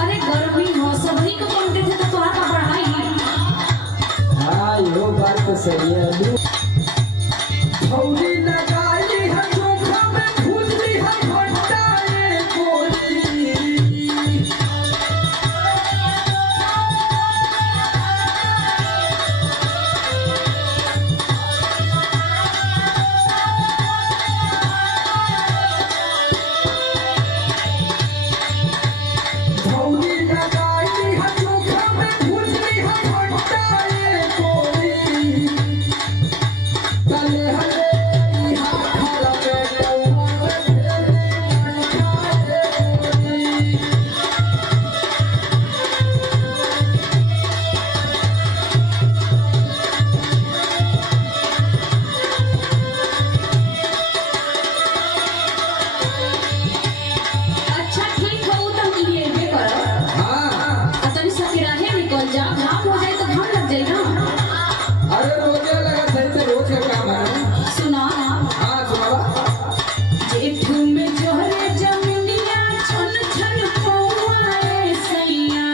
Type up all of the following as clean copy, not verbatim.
अरे गर्मी हो सभी को कौन देखे तो तोहरा का पढ़ाई। हाँ यो बात तो सही है। भौजी लगाई है चोखा में भूजली है भट्टा ये गोली। भौजी लगाई है चोखा में भूजली है भट्टा ये गोली। तले हले अच्छा ठीक हो तो ये भी करो। हाँ तनी सकिराहे निकल जा, घाम हो जाए तो घाम लग जाए ना। अरे रोजे लगा सही तो रोज का काम है। सुना हाँ सुनावा। जेठ में जोहरे जमीनिया छन छन पौआए सैया।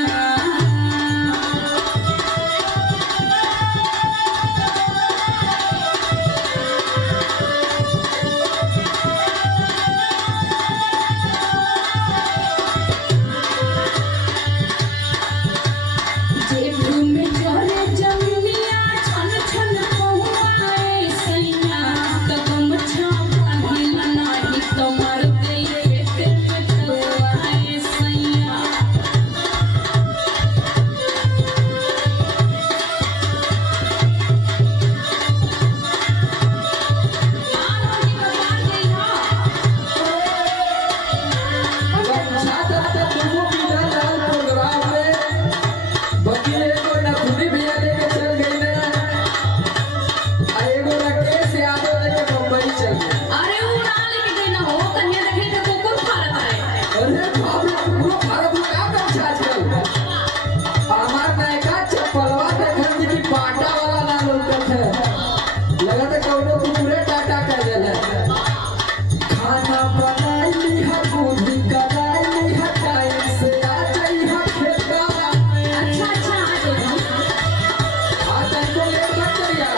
जेठ में जोहरे जमीनिया छन छन पौआए सैया। तो गम छापा हिला नाही तो मर गई खेत में चलवाए सैया। अरे वो ना लेके गई ना हो कन्या देखे तो कुकुर फारत है। खाना बनाई है बूढ़ी कराई है टाइम से आ गई है खेता में। अच्छा अच्छा आ जाओ। आज तक ले मत करिया।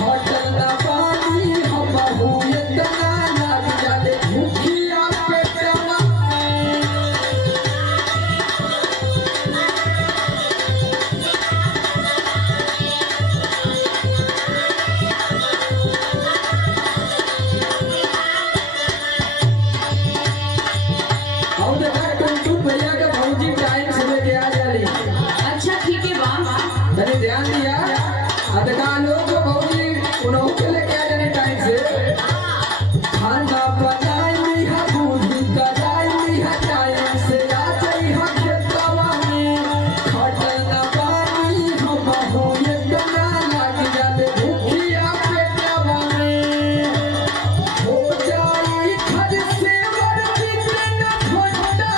होटल ना पानी हम बहू इतना लग जाले भूखिया पेटवा में। और देखा टुनटुन भैया के भौजी टाइम से लेके आ जाली। अच्छा ठीक है बा। मैंने ध्यान दिया देखा लोग भौजी उन्हों के लेके आ जाने टाइम से। खाना बनाई है बूढ़ी कराई है टाइम से आ गई है खेतवा में। खटल ना पानी हम बहू इतना लग जाले भूखिया पेटवा में। हो जाई खर से वर बिन न घोटा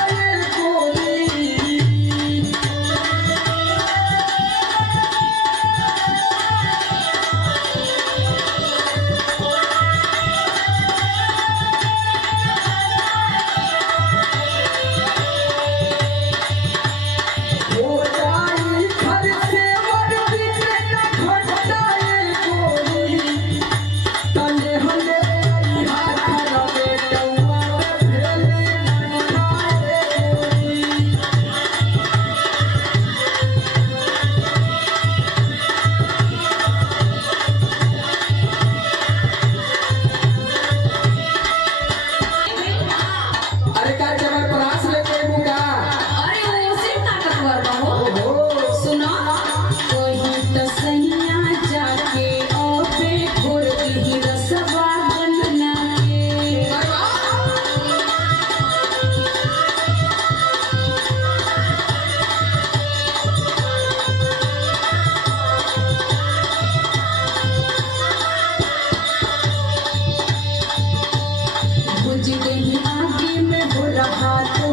हाथ